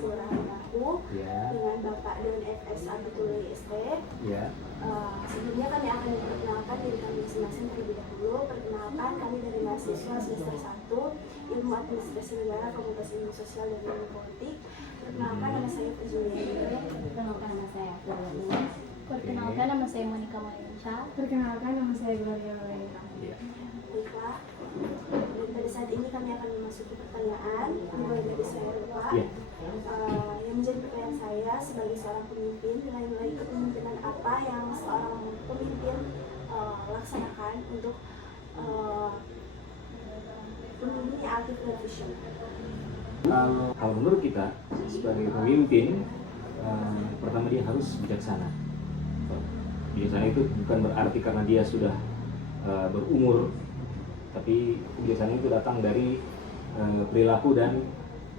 kelurahan aku dengan Bapak Don FS Abdul ST. Sebelumnya kami akan memperkenalkan diri kami masing-masing terlebih dahulu. Perkenalkan, kami dari mahasiswa semester 1 Ilmu Administrasi Negara, Fakultas Ilmu Sosial dan Ilmu Politik. Perkenalkan, nama saya Fujuli. Perkenalkan, nama saya Fujuli. Perkenalkan, nama saya Monika Mariansyah. Perkenalkan, nama saya Gloria Lorenita. Baiklah, dan pada saat ini kami akan memasuki pertanyaan dimulai dari saya lupa. Yang menjadi pertanyaan saya sebagai seorang pemimpin, nilai-nilai kepemimpinan apa yang seorang pemimpin laksanakan untuk pemimpin yang aktif dan vision? Kalau menurut kita sebagai pemimpin, pertama dia harus bijaksana. Bijaksana itu bukan berarti karena dia sudah berumur, tapi bijaksana itu datang dari perilaku dan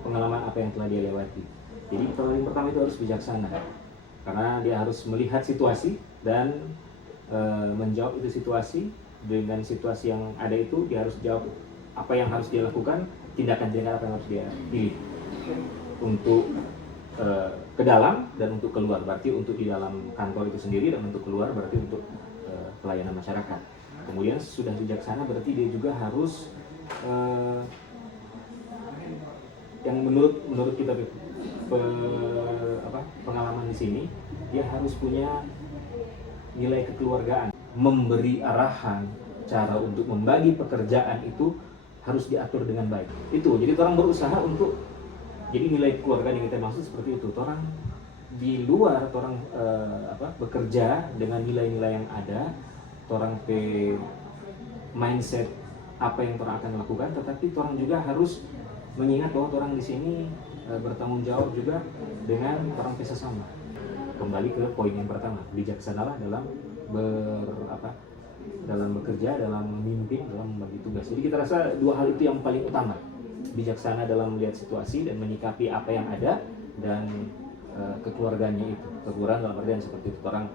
pengalaman apa yang telah dia lewati. Jadi paling pertama itu harus bijaksana, karena dia harus melihat situasi dan menjawab itu situasi. Dengan situasi yang ada itu dia harus jawab apa yang harus dia lakukan, tindakan-tindakan apa yang harus dia pilih untuk ke dalam dan untuk keluar. Berarti untuk di dalam kantor itu sendiri, dan untuk keluar berarti untuk pelayanan masyarakat. Kemudian sudah bijaksana berarti dia juga harus yang menurut kita pengalaman di sini, dia harus punya nilai kekeluargaan, memberi arahan cara untuk membagi pekerjaan itu harus diatur dengan baik. Itu jadi orang berusaha untuk, jadi nilai keluarga yang kita maksud seperti itu. Orang di luar orang bekerja dengan nilai-nilai yang ada, orang pe mindset apa yang orang akan lakukan, tetapi orang juga harus mengingat bahwa orang di sini bertanggung jawab juga dengan orang pe sesama. Kembali ke poin yang pertama, bijaksanalah dalam dalam bekerja, dalam memimpin, dalam membagi tugas. Jadi kita rasa dua hal itu yang paling utama. Bijaksana dalam melihat situasi dan menyikapi apa yang ada, dan kekeluarganya itu. Kekeluargaan dalam artian seperti itu, orang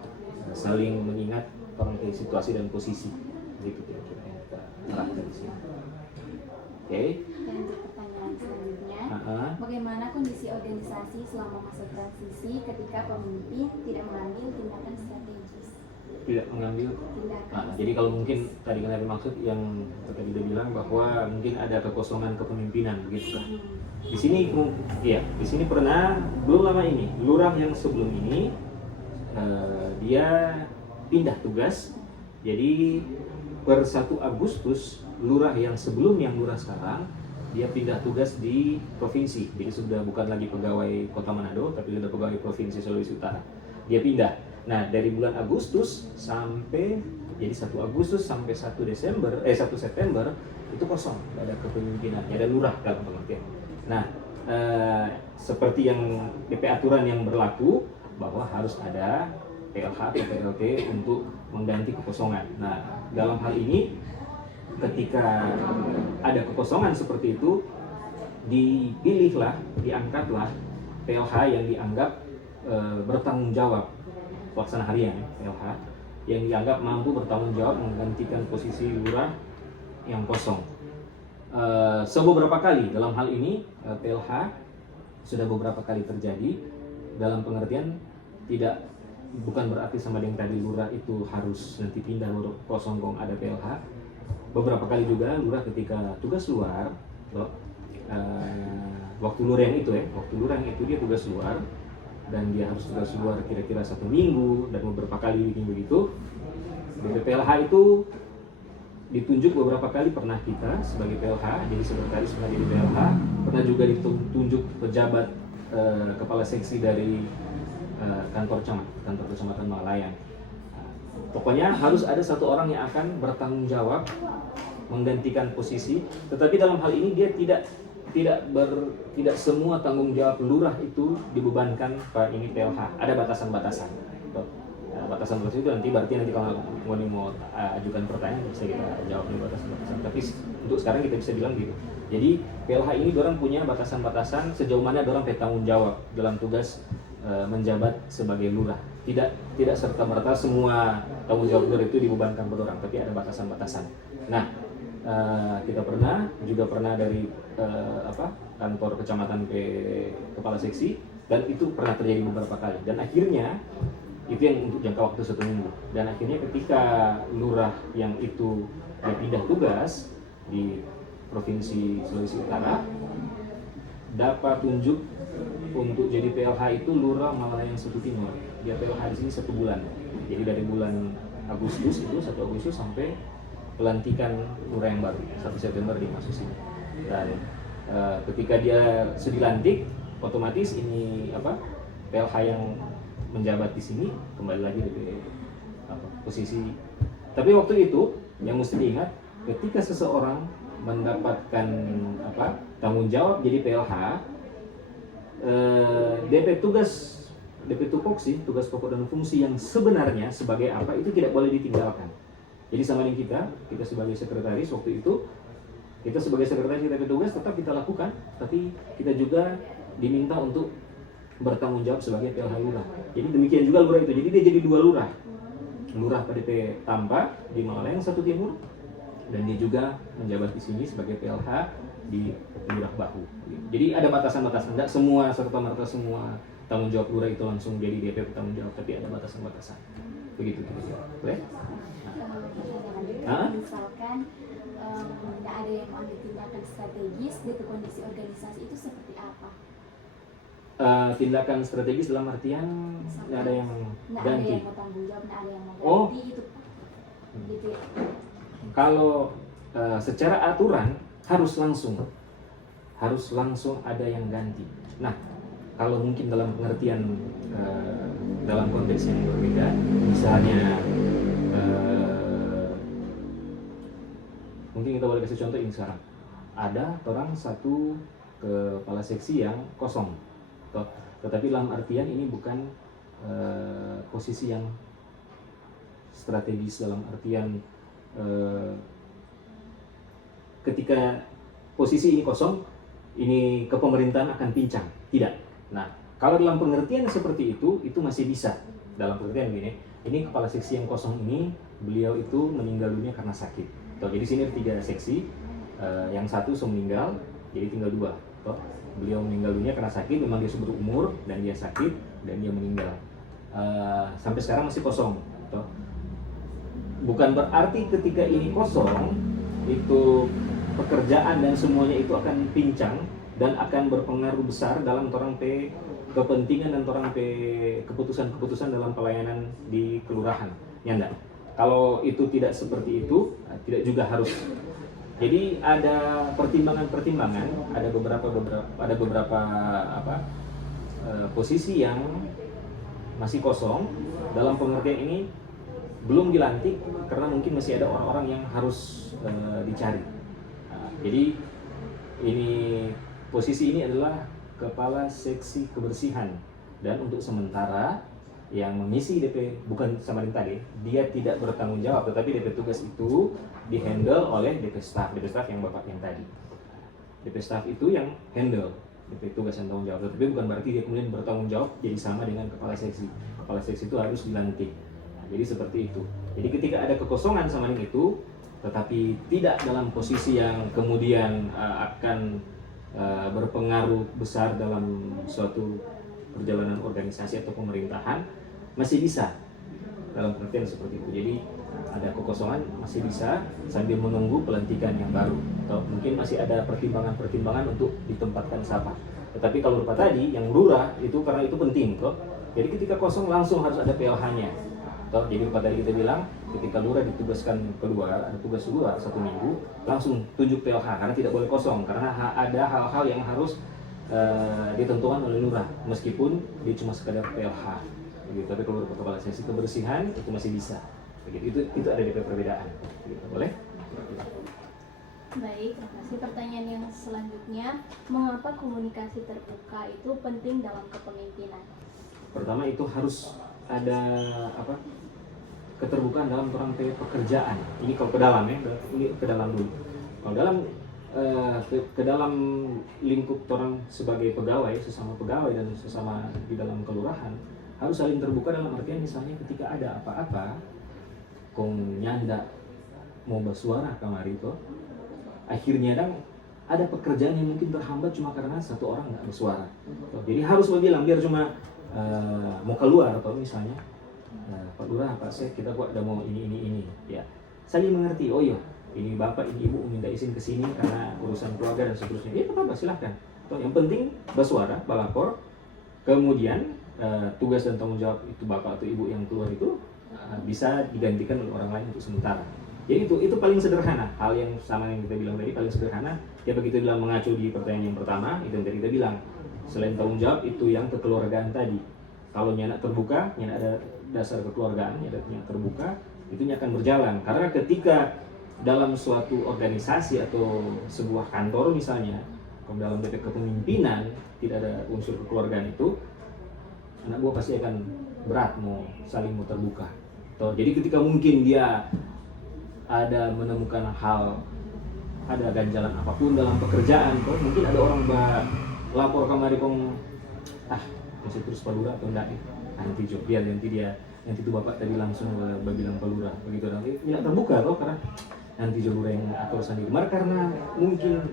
saling mengingat orang ke situasi dan posisi. Gitu kira-kira yang kita terapkan di sini. Oke. Dan untuk pertanyaan selanjutnya, bagaimana kondisi organisasi selama masa transisi ketika pemimpin tidak mengambil tindakan strategis? Tidak mengambil tindakan. Jadi kalau mungkin tadi kan ada maksud yang tadi dia bilang bahwa mungkin ada kekosongan kepemimpinan, begitu kan? Di sini pernah belum lama ini lurah yang sebelum ini dia pindah tugas. Jadi per 1 Agustus lurah yang sebelum yang lurah sekarang dia pindah tugas di provinsi. Jadi sudah bukan lagi pegawai Kota Manado, tapi sudah pegawai Provinsi Sulawesi Utara. Dia pindah. Nah, dari bulan Agustus sampai jadi 1 Agustus sampai 1 September itu kosong, tidak ada kepemimpinannya, ada lurah dalam pengertian. Nah, seperti yang DP aturan yang berlaku bahwa harus ada PLH atau PLT untuk mengganti kekosongan. Nah, dalam hal ini ketika ada kekosongan seperti itu, diangkatlah PLH yang dianggap bertanggung jawab pelaksana harian, PLH yang dianggap mampu bertanggung jawab menggantikan posisi lurah yang kosong. Beberapa kali dalam hal ini PLH sudah beberapa kali terjadi, dalam pengertian bukan berarti sama dengan tadi lurah itu harus nanti pindah kosong kong ada PLH. Beberapa kali juga lurah ketika tugas luar, waktu lurah yang itu dia tugas luar, dan dia harus tugas luar kira-kira 1 minggu, dan beberapa kali bikin begitu. BPPLH itu ditunjuk beberapa kali, pernah kita sebagai PLH, jadi sekretaris pernah jadi PLH, pernah juga ditunjuk pejabat kepala seksi dari kantor kecamatan Malayan. Pokoknya harus ada satu orang yang akan bertanggung jawab menggantikan posisi, tetapi dalam hal ini dia tidak semua tanggung jawab lurah itu dibebankan ke ini PLH. Ada batasan-batasan. Batasan-batasan itu nanti kalau mau ajukan pertanyaan bisa kita jawab di batasan-batasan. Tapi untuk sekarang kita bisa bilang gitu. Jadi PLH ini orang punya batasan-batasan sejauh mana orang bertanggung jawab dalam tugas menjabat sebagai lurah. Tidak serta-merta semua tanggung jawab lurah itu dibebankan pada orang, tapi ada batasan-batasan. Nah, kita juga pernah dari kantor kecamatan ke kepala seksi, dan itu pernah terjadi beberapa kali, dan akhirnya itu yang untuk jangka waktu 1 minggu, dan akhirnya ketika lurah yang itu pindah tugas di Provinsi Sulawesi Utara dapat tunjuk untuk jadi PLH itu Lurah Malalayang Satu Timur. Dia PLH di sini 1 bulan, jadi dari bulan Agustus itu 1 Agustus sampai pelantikan lurah yang baru 1 September di masuk sini. Dan ketika dia sudah dilantik, otomatis ini PLH yang menjabat di sini kembali lagi dari posisi. Tapi waktu itu yang mesti diingat, ketika seseorang mendapatkan tanggung jawab jadi PLH, DP tupoksi, tugas pokok dan fungsi yang sebenarnya sebagai apa itu tidak boleh ditinggalkan. Jadi sama dengan kita sebagai sekretaris waktu itu, kita sebagai sekretaris DP tugas tetap kita lakukan, tapi kita juga diminta untuk bertanggung jawab sebagai PLH lurah. Jadi demikian juga lurah itu. Jadi dia jadi 2 lurah. Lurah PDP Tampa di Malalayang Satu Timur, dan dia juga menjabat di sini sebagai PLH di Lurah Bahu. Jadi ada batasan-batasan. Tidak semua serta-merta semua tanggung jawab lurah itu langsung jadi DP tanggung jawab, tapi ada batasan-batasan. Begitu kira-kira. Boleh? Misalkan tidak ada yang mengambil tindakan strategis, gitu kondisi organisasi itu seperti apa? Tindakan strategis dalam artian tidak ada yang ganti. Ada yang mau tanggung jawab, tidak ada yang mau ganti itu. Gitu ya. Kalau secara aturan harus langsung ada yang ganti. Nah, kalau mungkin dalam pengertian dalam konteks yang berbeda, misalnya mungkin kita boleh kasih contoh ini sekarang. Ada orang satu kepala seksi yang kosong, tetapi dalam artian ini bukan posisi yang strategis dalam artian ketika posisi ini kosong, ini kepemerintahan akan pincang. Tidak. Nah, kalau dalam pengertian seperti itu masih bisa. Dalam pengertian gini, ini kepala seksi yang kosong ini, beliau itu meninggal dunia karena sakit. Jadi sini ada 3 seksi, yang satu meninggal, jadi tinggal 2. Beliau meninggal dunia karena sakit, memang dia sudah berumur dan dia sakit dan dia meninggal. Sampai sekarang masih kosong. Bukan berarti ketika ini kosong itu pekerjaan dan semuanya itu akan pincang dan akan berpengaruh besar dalam kepentingan dan keputusan-keputusan dalam pelayanan di kelurahan. Ya enggak? Kalau itu tidak seperti itu, tidak juga harus. Jadi ada pertimbangan-pertimbangan, ada beberapa posisi yang masih kosong dalam pengertian ini belum dilantik karena mungkin masih ada orang-orang yang harus dicari. Jadi ini posisi ini adalah kepala seksi kebersihan, dan untuk sementara yang mengisi DP bukan sama dengan tadi, dia tidak bertanggung jawab, tetapi DP tugas itu dihandle oleh DP staff yang bapak yang tadi. DP staff itu yang handle DP tugas dan tanggung jawab, tetapi bukan berarti dia kemudian bertanggung jawab jadi sama dengan kepala seksi. Kepala seksi itu harus dilantik. Jadi seperti itu. Jadi ketika ada kekosongan sama dengan itu, tetapi tidak dalam posisi yang kemudian akan berpengaruh besar dalam suatu perjalanan organisasi atau pemerintahan, masih bisa dalam pengertian seperti itu. Jadi ada kekosongan masih bisa sambil menunggu pelantikan yang baru, atau mungkin masih ada pertimbangan-pertimbangan untuk ditempatkan siapa. Tetapi kalau rupa tadi yang lurah itu karena itu penting kok. Jadi ketika kosong langsung harus ada PLH-nya. Jadi pada kita bilang ketika lurah ditugaskan keluar, ada tugas luar 1 minggu, langsung tunjuk PLH karena tidak boleh kosong, karena ada hal-hal yang harus ditentukan oleh lurah meskipun dia cuma sekadar PLH. Begitu. Tapi kalau kepala seksi kebersihan itu masih bisa. Begitu. Itu ada DP perbedaan. Begitu. Boleh? Baik, terima kasih. Pertanyaan yang selanjutnya, mengapa komunikasi terbuka itu penting dalam kepemimpinan? Pertama itu harus ada keterbukaan dalam orang pekerjaan. Ini kalau ke dalam ya, ini ke dalam dulu. Kalau dalam ke dalam lingkup orang sebagai pegawai, sesama pegawai dan sesama di dalam kelurahan harus saling terbuka dalam artian misalnya ketika ada apa-apa, kong nyanda mau bersuara kamar itu, akhirnya kan ada pekerjaan yang mungkin terhambat cuma karena satu orang nggak bersuara. Jadi harus bilang biar cuma mau keluar atau misalnya Pak Lurah, Pak Sek, kita kok ada mau ini ya. Saya mengerti, oh iya, ini Bapak, ini Ibu minta izin ke sini karena urusan keluarga dan seterusnya. Ya apa-apa, silahkan. Yang penting bersuara, melapor. Kemudian tugas dan tanggung jawab itu Bapak atau Ibu yang keluar itu bisa digantikan oleh orang lain untuk sementara. Jadi itu paling sederhana, hal yang sama yang kita bilang tadi paling sederhana. Ya begitu bilang mengacu di pertanyaan yang pertama, itu yang tadi kita bilang. Selain tanggung jawab itu yang kekeluargaan tadi. Kalau nyanak terbuka, nyanak ada dasar kekeluargaan, nyanak terbuka, itu akan berjalan. Karena ketika dalam suatu organisasi atau sebuah kantor misalnya, kalau dalam bidang kepemimpinan tidak ada unsur kekeluargaan itu, anak buah pasti akan berat mau saling mau terbuka. Jadi ketika mungkin dia ada menemukan hal, ada ganjalan apapun dalam pekerjaan, mungkin ada orang lapor kamari kong masih terus Pak Lurah atau enggak nanti biar nanti itu Bapak tadi langsung bilang Pak Lurah begitu, nanti tidak terbuka karena nanti Lurah yang atur sendiri. Karena mungkin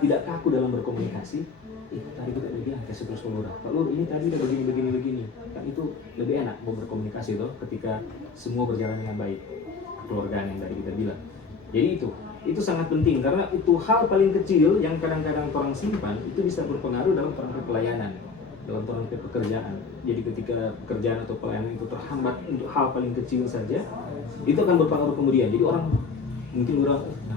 tidak kaku dalam berkomunikasi, tadi kita bilang kasih terus Pak Lurah, Pak Lurah ini tadi udah begini kan, itu lebih enak mau berkomunikasi ketika semua berjalan dengan baik, kekeluargaan yang tadi kita bilang. Jadi itu sangat penting karena itu hal paling kecil yang kadang-kadang orang simpan itu bisa berpengaruh dalam perangkat pelayanan, dalam perangkat pekerjaan. Jadi ketika pekerjaan atau pelayanan itu terhambat untuk hal paling kecil saja, itu akan berpengaruh kemudian. Jadi orang mungkin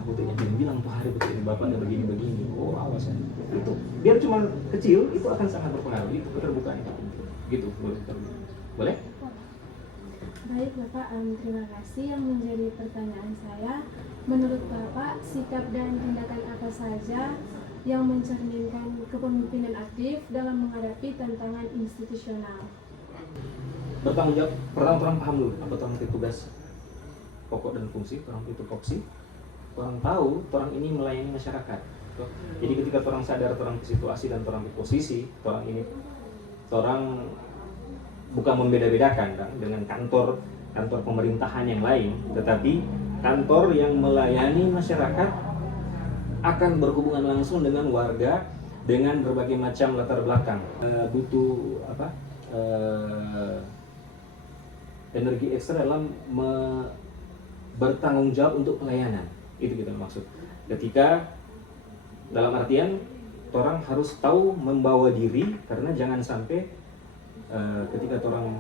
betulnya bilang tuh hari betul ini Bapak ada begini, oh awas ya. Itu biar cuma kecil itu akan sangat berpengaruh. Itu keterbukaan itu penting. Gitu, boleh? Baik Bapak, terima kasih. Yang menjadi pertanyaan saya, menurut Bapak sikap dan tindakan apa saja yang mencerminkan kepemimpinan aktif dalam menghadapi tantangan institusional? Bertanggung jawab, pertama orang paham dulu apa orang itu tugas pokok dan fungsi, orang itu foksi, orang tahu orang ini melayani masyarakat. Jadi ketika orang sadar orang ke situasi dan orang ke posisi, orang ini orang bukan membeda-bedakan dengan kantor pemerintahan yang lain, tetapi kantor yang melayani masyarakat akan berhubungan langsung dengan warga dengan berbagai macam latar belakang. Butuh energi ekstra dalam bertanggung jawab untuk pelayanan. Itu kita maksud. Ketika dalam artian orang harus tahu membawa diri, karena jangan sampai ketika orang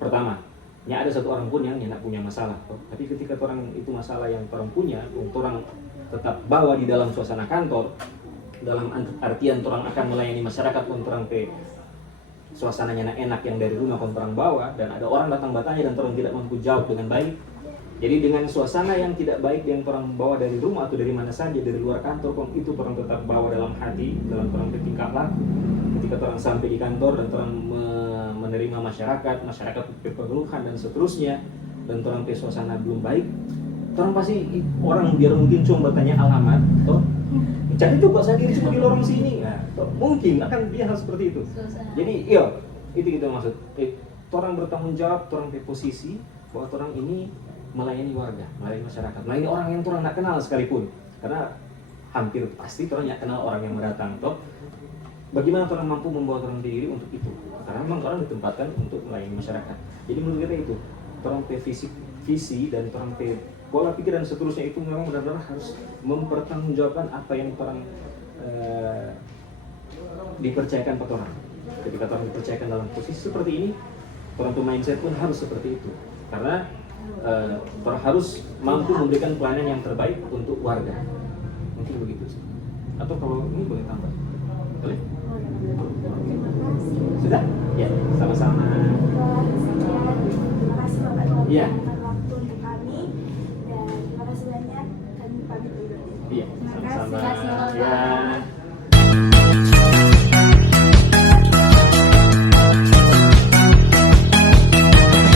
pertama ada satu orang pun yang tidak punya masalah, tapi ketika orang itu masalah yang orang punya, orang tetap bawa di dalam suasana kantor, dalam artian orang akan melayani masyarakat pun orang ke suasananya enak yang dari rumah pun orang bawa, dan ada orang datang bertanya dan orang tidak mampu jawab dengan baik. Jadi dengan suasana yang tidak baik yang orang bawa dari rumah atau dari mana saja, dari luar kantor, itu orang tetap bawa dalam hati, dalam orang tingkah laku. Ketika orang sampai di kantor dan orang menerima masyarakat berkeluhan dan seterusnya, dan orang ke suasana belum baik, orang pasti orang biar mungkin cuma bertanya alamat, jadi coba saya diri cuma di lorong sini, mungkin akan dia hal seperti itu. Jadi itu kita maksud. Orang bertanggung jawab, orang ke posisi bahwa orang ini melayani warga, melayani masyarakat, melayani orang yang orang tidak kenal sekalipun, karena hampir pasti orang tidak kenal orang yang mendatang. Bagaimana orang mampu membawa orang diri untuk itu? Karena memang orang ditempatkan untuk melayani masyarakat. Jadi menurut kita itu, orang visi dan orang pola pikir dan seterusnya itu memang benar-benar harus mempertanggungjawabkan apa yang orang dipercayakan pada orang. Ketika orang dipercayakan dalam posisi seperti ini, orang mindset pun harus seperti itu. Karena orang harus mampu memberikan pelayanan yang terbaik untuk warga. Mungkin begitu sih. Atau kalau ini boleh tambah? Boleh? Sudah? Ya, sama-sama. Terima kasih Bapak. Iya.